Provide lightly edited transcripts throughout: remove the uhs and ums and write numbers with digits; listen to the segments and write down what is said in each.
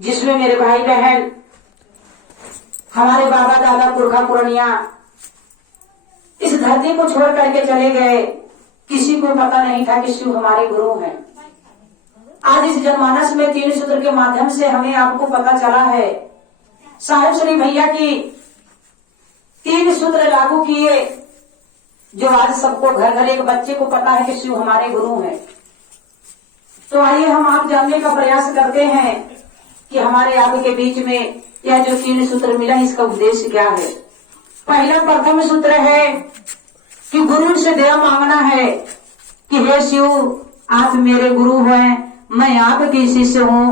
जिसमें मेरे भाई बहन, हमारे बाबा दादा पुरखा पुरनिया इस धरती को छोड़ करके चले गए। किसी को पता नहीं था कि शिव हमारे गुरु हैं। आज इस जनमानस में 3 सूत्र के माध्यम से हमें आपको पता चला है। साहेब श्री भैया की 3 सूत्र लागू किए, जो आज सबको घर घर एक बच्चे को पता है कि शिव हमारे गुरु हैं। तो आइए हम आप जानने का प्रयास करते हैं कि हमारे आपके बीच में यह जो 3 सूत्र मिला, इसका उद्देश्य क्या है। पहला प्रथम सूत्र है कि गुरु से दया मांगना है कि हे शिव, आप मेरे गुरु हैं, मैं आपकी शिष्य हूँ।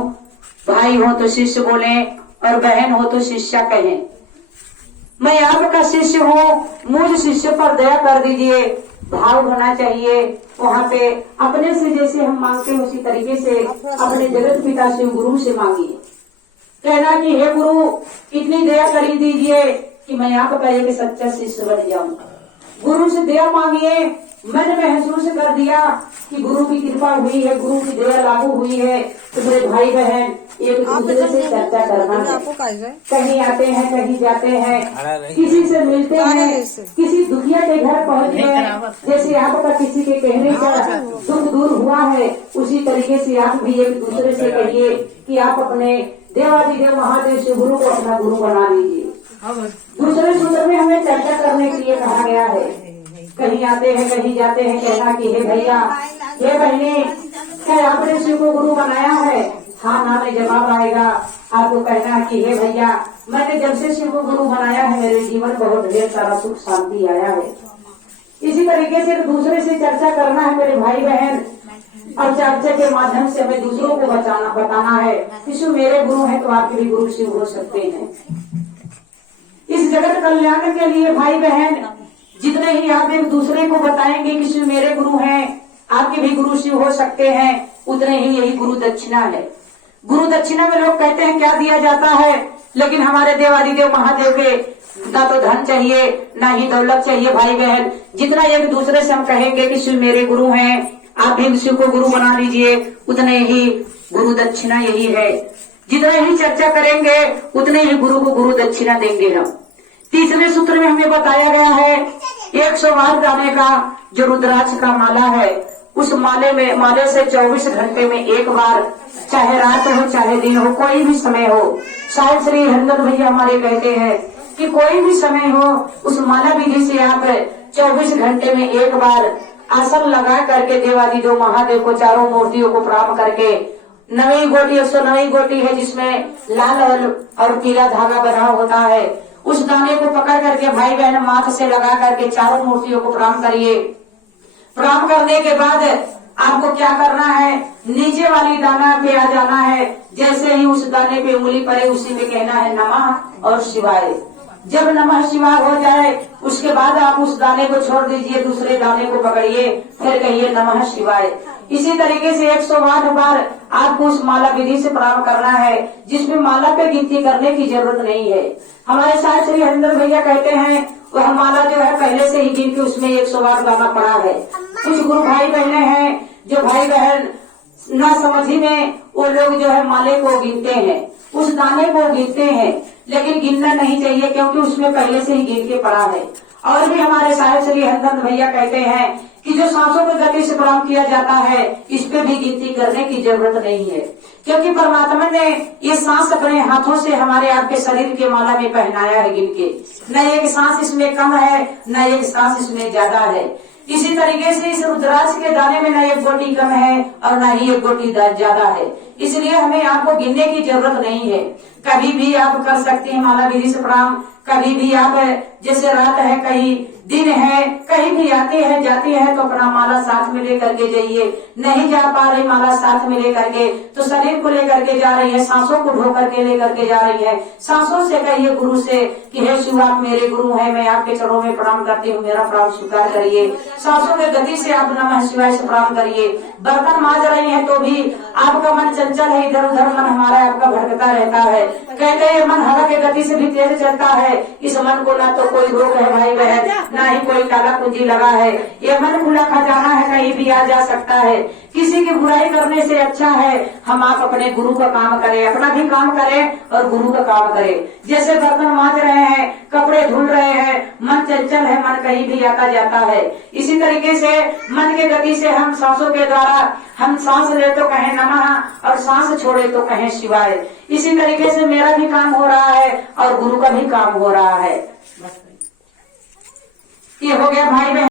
भाई हो तो शिष्य बोले और बहन हो तो शिष्या कहें। मैं आपका शिष्य हूँ, मुझ शिष्य पर दया कर दीजिए। भाव होना चाहिए वहाँ पे। अपने से जैसे हम मांगते हैं उसी तरीके से अपने जगत पिता शिव गुरु से मांगिए। कहना कि हे गुरु, इतनी दया कर दीजिए कि मैं आपका एक सच्चा शिष्य बन जाऊं। गुरु से दया मांगिए। मैंने महसूस कर दिया कि गुरु की कृपा हुई है, गुरु की दया लागू हुई है। तो मेरे भाई बहन एक दूसरे से चर्चा करना है। कहीं आते हैं, कहीं जाते हैं, किसी से मिलते हैं, किसी दुखिया के घर पहुँच गए, जैसे आपका किसी के कहने का दुख दूर हुआ है, उसी तरीके से आप भी एक दूसरे से कहिए कि आप अपने देवादिदेव महादेव शिव गुरु को अपना गुरु बना लीजिए। दूसरे सूत्र में हमें चर्चा करने के लिए कहा गया है। कहीं आते हैं, कहीं जाते हैं, कहना कि हे भैया, हे बहने, क्या आपने शिव को गुरु बनाया है? हाँ ना में जवाब आएगा। आपको कहना कि हे भैया, मैंने जब से शिव को गुरु बनाया है, मेरे जीवन बहुत ढेर सारा सुख शांति आया है। इसी तरीके से दूसरे से चर्चा करना है मेरे भाई बहन, और चर्चा के माध्यम से हमें दूसरों को बताना है कि शिव मेरे गुरु हैं, तो आपके भी गुरु शिव हो सकते हैं। इस जगत कल्याण के लिए भाई बहन, जितने ही आप एक दूसरे को बताएंगे कि शिव मेरे गुरु हैं, आपके भी गुरु शिव हो सकते हैं, उतने ही यही गुरु दक्षिणा है। गुरु दक्षिणा में लोग कहते हैं क्या दिया जाता है, लेकिन हमारे देवादिदेव महादेव के ना तो धन चाहिए, ना ही दौलत चाहिए। भाई बहन, जितना एक दूसरे से हम कहेंगे कि शिव मेरे गुरु हैं, आप भी शिव को गुरु बना लीजिए, उतने ही गुरु दक्षिणा यही है। जितने ही चर्चा करेंगे उतने ही गुरु को गुरु दक्षिणा देंगे हम। तीसरे सूत्र में हमें बताया गया है 108 दाने का जो रुद्राक्ष का माला है, उस माले से 24 घंटे में एक बार, चाहे रात हो चाहे दिन हो, कोई भी समय हो। शायद श्री हरिंदर भैया हमारे कहते हैं कि कोई भी समय हो, उस माला विधि से आप 24 घंटे में एक बार आसन लगा करके देवादिदेव महादेव को, चारों मूर्तियों को प्रणाम करके, 9 गोटी 109 गोटी है जिसमें लाल और पीला धागा बना होता है, उस दाने को पकड़ करके भाई बहन माथ से लगा करके चारों मूर्तियों को प्रणाम करिए। प्रणाम करने के बाद आपको क्या करना है, नीचे वाली दाना पे आ जाना है। जैसे ही उस दाने पे उंगली पड़े, उसी में कहना है नमः और शिवाय। जब नमः शिवाय हो जाए, उसके बाद आप उस दाने को छोड़ दीजिए, दूसरे दाने को पकड़िए, फिर कहिए नमः शिवाय। इसी तरीके से 108 बार आपको उस माला विधि से प्रणाम करना है, जिसमें माला पे गिनती करने की जरूरत नहीं है। हमारे साथ श्री हरिंदर भैया कहते हैं वह माला जो है पहले से ही गिन के उसमें 108 दाना पड़ा है। कुछ गुरु भाई बहने हैं जो भाई बहन ना समझी में वो लोग जो है माले को गिनते हैं, उस दाने को गिनते हैं, लेकिन गिनना नहीं चाहिए क्योंकि उसमें पहले से ही गिन के पड़ा है। और भी हमारे साहेब श्री हरिंदर भैया कहते हैं कि जो सांसों की गति से प्रणाम किया जाता है, इस पे भी गिनती करने की जरूरत नहीं है, क्योंकि परमात्मा ने ये सांस अपने हाथों से हमारे आपके शरीर के माला में पहनाया है गिन के। न एक सांस इसमें कम है, न एक सांस इसमें ज्यादा है। इसी तरीके से इस रुद्राक्ष के दाने में न एक गोटी कम है और न ही एक गोटी ज्यादा है, इसलिए हमें आपको गिनने की जरूरत नहीं है। कभी भी आप कर सकते हैं माला विधि से प्रणाम। कभी भी आप जैसे रात है, कहीं दिन है, कहीं भी आते हैं जाते हैं तो अपना माला साथ में लेकर के जाइए। नहीं जा पा रही माला साथ में लेकर के, तो शरीर को लेकर के जा रही है, सांसों को ढो करके लेकर के जा रही है। सांसों से कहिए गुरु से कि हे शिव आप मेरे गुरु हैं, मैं आपके चरणों में प्रणाम करती हूँ, मेरा प्रणाम स्वीकार करिए। सांसों के गति से आप नमः शिवाय से प्रणाम करिए। बर्तन मांज रही है तो भी आपका मन चंचल है, इधर उधर मन हमारा आपका भटकता रहता है। कहते हैं मन हवा के गति से भी तेज चलता है। इस मन को ना तो कोई रोक है भाई बहन, ना ही कोई काला पूंजी लगा है। ये मन खुला खजाना है, कहीं भी आ जा सकता है। किसी की बुराई करने से अच्छा है हम आप अपने गुरु का काम करें, अपना भी काम करें और गुरु का काम करें। जैसे बर्तन मांज रहे हैं, कपड़े धुल रहे हैं, मन चंचल है, मन कहीं भी आता जाता है। इसी तरीके से मन के गति से हम सांसों के द्वारा हम सांस ले तो कहें नमः और सांस छोड़े तो कहें शिवाय। इसी तरीके से मेरा भी काम हो रहा है और गुरु का भी काम हो रहा है। ये हो गया भाई बहन।